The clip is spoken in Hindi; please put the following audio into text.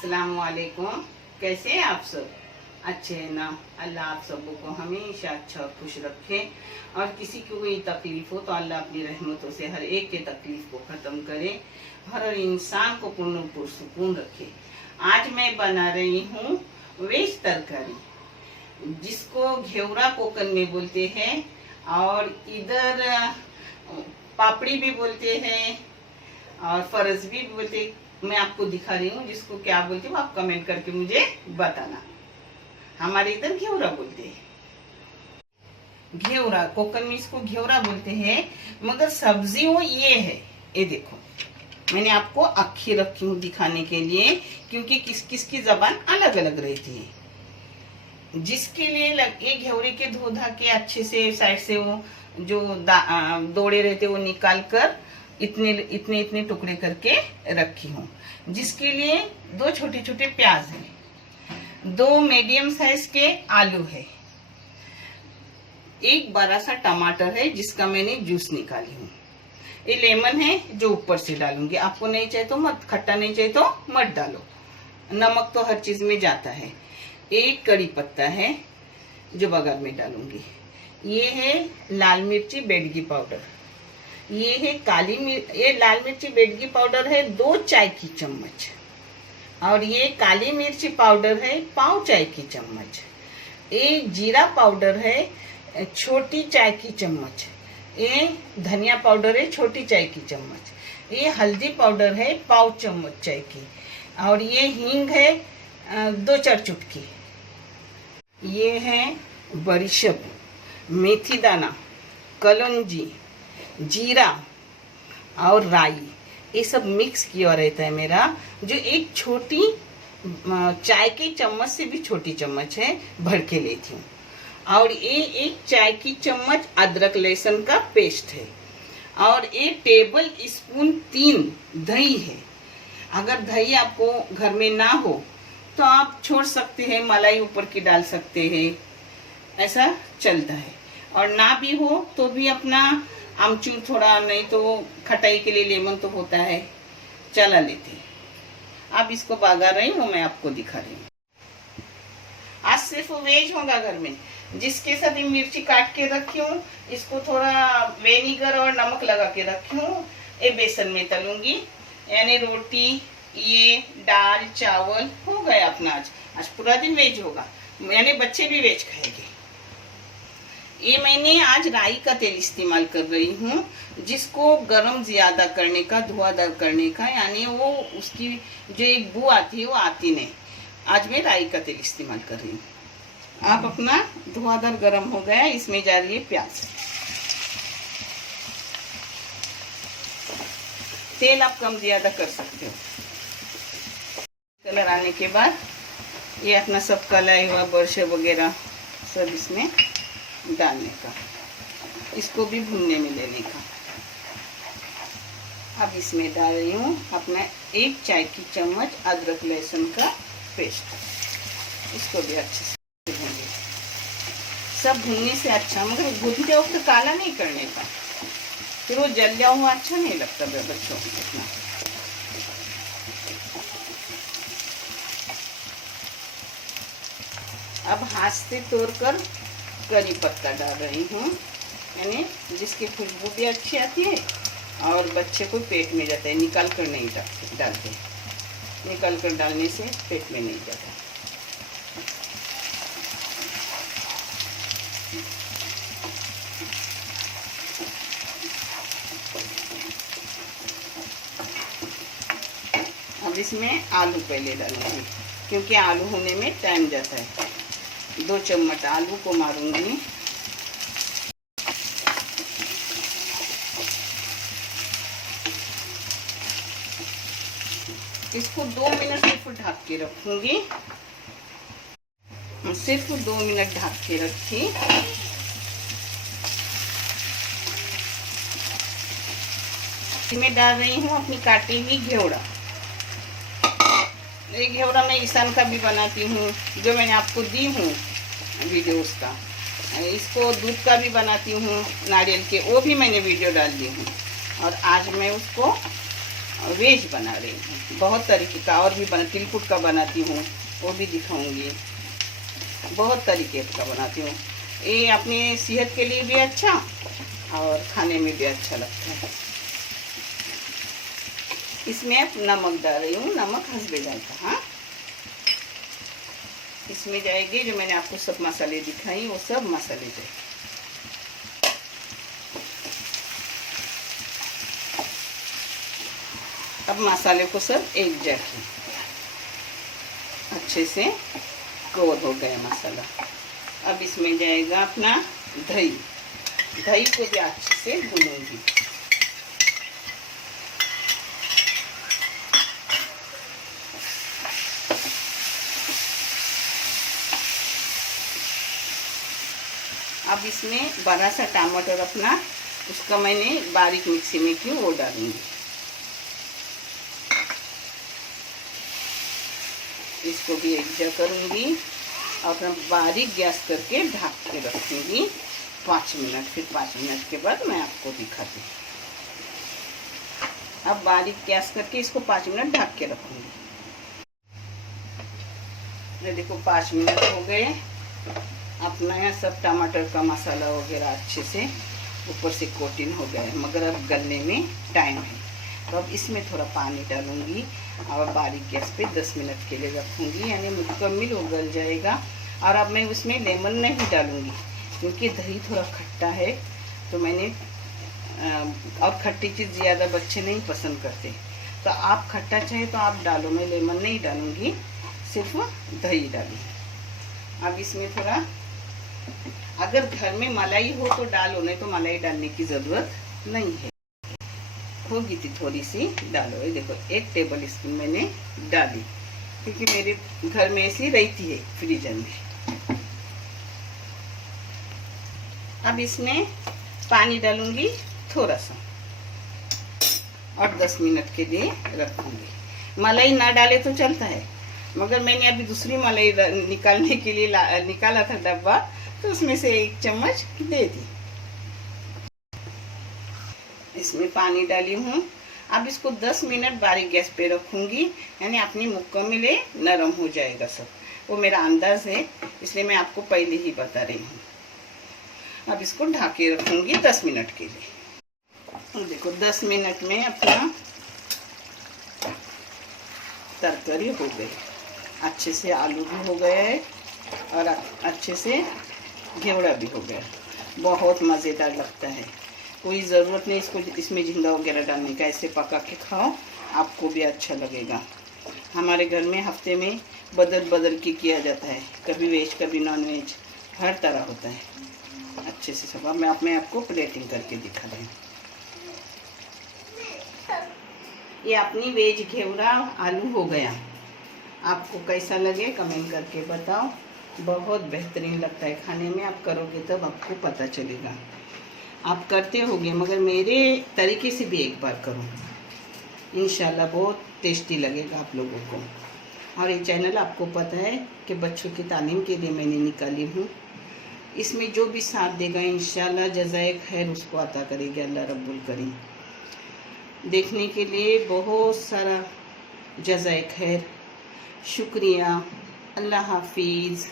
अस्सलाम वालेकुम। कैसे हैं आप सब? अच्छे हैं ना? अल्लाह आप सबों को हमेशा अच्छा और खुश रखे, और किसी को कोई तकलीफ हो तो अल्लाह अपनी रहमतों से हर एक के तकलीफ को ख़त्म करे, हर इंसान को पूर्ण पुरसुकून रखे। आज मैं बना रही हूँ वेज तरकारी, जिसको घेवड़ा कोकन में बोलते हैं और इधर पापड़ी भी बोलते हैं और फरस भी बोलते। मैं आपको दिखा रही हूँ जिसको क्या बोलते हो, आप कमेंट करके मुझे बताना। हमारे इधर घेवड़ा बोलते हैं, घेवड़ा कोकन में इसको घेवड़ा बोलते हैं, मगर सब्जी वो ये है। ये देखो, मैंने आपको अक्खी रखी हूँ दिखाने के लिए, क्योंकि किस किस की जबान अलग अलग रहती है। जिसके लिए ये घेवड़े के धो धा के अच्छे से साइड से वो जो दौड़े रहते वो निकाल कर इतने इतने इतने टुकड़े करके रखी हूँ। जिसके लिए 2 छोटे छोटे प्याज है, 2 मीडियम साइज के आलू है, 1 बड़ा सा टमाटर है जिसका मैंने जूस निकाली हूँ, ये लेमन है जो ऊपर से डालूंगी। आपको नहीं चाहिए तो मत, खट्टा नहीं चाहिए तो मत डालो, नमक तो हर चीज में जाता है। 1 कड़ी पत्ता है जो बगल में डालूंगी। ये है लाल मिर्ची बेडगी पाउडर, ये है काली मिर्च, ये लाल मिर्ची बेडगी पाउडर है 2 चाय की चम्मच, और ये काली मिर्ची पाउडर है 1 चाय की चम्मच। ये जीरा पाउडर है छोटी चाय की चम्मच। ये धनिया पाउडर है छोटी चाय की चम्मच। ये हल्दी पाउडर है 1 चम्मच चाय की, और ये हींग है 2-4 चुटकी। ये है बड़ीशप, मेथी दाना, कलौंजी, जीरा और राई, ये सब मिक्स किया रहता है मेरा, जो एक छोटी चाय की चम्मच से भी छोटी चम्मच है, भर के लेती हूँ। और ये 1 चाय की चम्मच अदरक लहसुन का पेस्ट है, और ये टेबल स्पून 3 दही है। अगर दही आपको घर में ना हो तो आप छोड़ सकते हैं, मलाई ऊपर की डाल सकते हैं, ऐसा चलता है। और ना भी हो तो भी अपना आमचूर थोड़ा, नहीं तो खटाई के लिए लेमन तो होता है, चला लेते हैं। अब इसको बागा रही हूँ, मैं आपको दिखा रही हूँ। आज सिर्फ वेज होगा घर में, जिसके साथ ये मिर्ची काट के रखी हूँ, इसको थोड़ा वेनिगर और नमक लगा के रखी हूँ। ये बेसन में तलूंगी, यानी रोटी, ये दाल चावल हो गया अपना। आज पूरा दिन वेज होगा, यानी बच्चे भी वेज खाएंगे। ये मैंने आज राई का तेल इस्तेमाल कर रही हूँ, जिसको गरम ज्यादा करने का, धुआंधार करने का, यानी वो उसकी जो एक बू आती है वो आती नहीं। आज मैं राई का तेल इस्तेमाल कर रही हूँ। आप अपना धुआंधार गरम हो गया, इसमें जा रही है प्याज। तेल आप कम ज्यादा कर सकते हो। कलर आने के बाद ये अपना सब कलाई हुआ बर्श वगैरह सब इसमें डालने का, इसको भी भूनने में लेने का। अब इसमें डाल रही हूँ अपना 1 चाय की चम्मच अदरक लहसुन का पेस्ट, इसको भी अच्छे से भूनिए। सब भूनने से अच्छा, मगर भूनते वक्त काला नहीं करने का, फिर वो जल गया हुआ अच्छा नहीं लगता बच्चों को इतना। अब हाथ से तोड़कर करी पत्ता डाल रही हूँ, यानी जिसकी खुशबू भी अच्छी आती है और बच्चे को पेट में जाता है। निकाल कर नहीं डालते, निकाल कर डालने से पेट में नहीं जाता। अब इसमें आलू पहले डालूंगी, क्योंकि आलू होने में टाइम जाता है। 2 चम्मच आलू को मारूंगी। इसको 2 मिनट सिर्फ ढक के रखूंगी, सिर्फ 2 मिनट ढक के रखी। इसमें डाल रही हूँ अपनी काटी हुई घेवड़ा। ये घेवड़ा मैं ईशान का भी बनाती हूँ, जो मैंने आपको दी हूँ वीडियो उसका। इसको दूध का भी बनाती हूँ, नारियल के, वो भी मैंने वीडियो डाल दी हूँ। और आज मैं उसको और वेज बना रही हूँ। बहुत तरीके का और भी तिलकुट का बनाती हूँ, वो भी दिखाऊंगी। बहुत तरीके का बनाती हूँ। ये अपनी सेहत के लिए भी अच्छा और खाने में भी अच्छा लगता है। इसमें अब नमक डाल रही हूँ, नमक हस्बे डालता। हाँ, इसमें जाएगी जो मैंने आपको सब मसाले दिखाई, वो सब मसाले जाएंगे। अब मसाले को सब एक जगह अच्छे से कवर हो गया मसाला। अब इसमें जाएगा अपना दही। दही को भी अच्छे से भूनूंगी। अब इसमें बड़ा सा टमाटर अपना, उसका मैंने बारीक मिक्सी में की, वो डालूंगी। इसको भी एक जगह करूंगी और अपना बारीक गैस करके ढक के रखूंगी 5 मिनट। फिर 5 मिनट के बाद मैं आपको दिखाती हूँ। अब बारीक गैस करके इसको 5 मिनट ढक के रखूंगी। ये देखो 5 मिनट हो गए। अपना यहाँ सब टमाटर का मसाला वगैरह अच्छे से ऊपर से कोटिंग हो गया है, मगर अब गलने में टाइम है। तो अब इसमें थोड़ा पानी डालूंगी और बारीक गैस पे 10 मिनट के लिए रखूंगी, यानी मुकम्मल वो गल जाएगा। और अब मैं उसमें लेमन नहीं डालूंगी क्योंकि दही थोड़ा खट्टा है, तो मैंने और खट्टी चीज़ ज़्यादा बच्चे नहीं पसंद करते, तो आप खट्टा चाहे तो आप डालो। मैं लेमन नहीं डालूंगी, सिर्फ दही डालूंगी। अब इसमें थोड़ा, अगर घर में मलाई हो तो डालो, नहीं तो मलाई डालने की ज़रूरत नहीं है। होगी थी थोड़ी सी डालो। ये देखो 1 टेबल स्पून मैंने डाली, क्योंकि मेरे घर में ऐसी रहती है फ्रीजर में। अब इसमें पानी डालूंगी थोड़ा सा और 10 मिनट के लिए रखूंगी। मलाई ना डाले तो चलता है, मगर मैंने अभी दूसरी मलाई निकालने के लिए निकाला था डब्बा, तो उसमें से 1 चम्मच दे दी। इसमें पानी डाली हूँ। अब इसको 10 मिनट बारीक गैस पे रखूंगी, यानी अपनी मुकम्मल नरम हो जाएगा सब। वो मेरा अंदाज है, इसलिए मैं आपको पहले ही बता रही हूँ। अब इसको ढके रखूंगी 10 मिनट के लिए। देखो 10 मिनट में अपना तरकारी हो गई। अच्छे से आलू भी हो गया है और अच्छे से घेवड़ा भी हो गया। बहुत मज़ेदार लगता है। कोई ज़रूरत नहीं इसको इसमें झींगा वगैरह डालने का, ऐसे पका के खाओ, आपको भी अच्छा लगेगा। हमारे घर में हफ्ते में बदल के किया जाता है, कभी वेज कभी नॉन वेज, हर तरह होता है। अच्छे से सब। अब मैं आपको प्लेटिंग करके दिखा रही हूँ। ये अपनी वेज घेवड़ा आलू हो गया। आपको कैसा लगे कमेंट करके बताओ। बहुत बेहतरीन लगता है खाने में। आप करोगे तब आपको पता चलेगा। आप करते होगे, मगर मेरे तरीके से भी एक बार करो, इंशाल्लाह बहुत टेस्टी लगेगा आप लोगों को। और ये चैनल आपको पता है कि बच्चों की तालीम के लिए मैंने निकाली हूँ। इसमें जो भी साथ देगा इंशाल्लाह जज़ाए खैर उसको अता करेगी अल्लाह रब्बुल करीम। देखने के लिए बहुत सारा जज़ाए खैर, शुक्रिया। अल्लाह हाफिज़।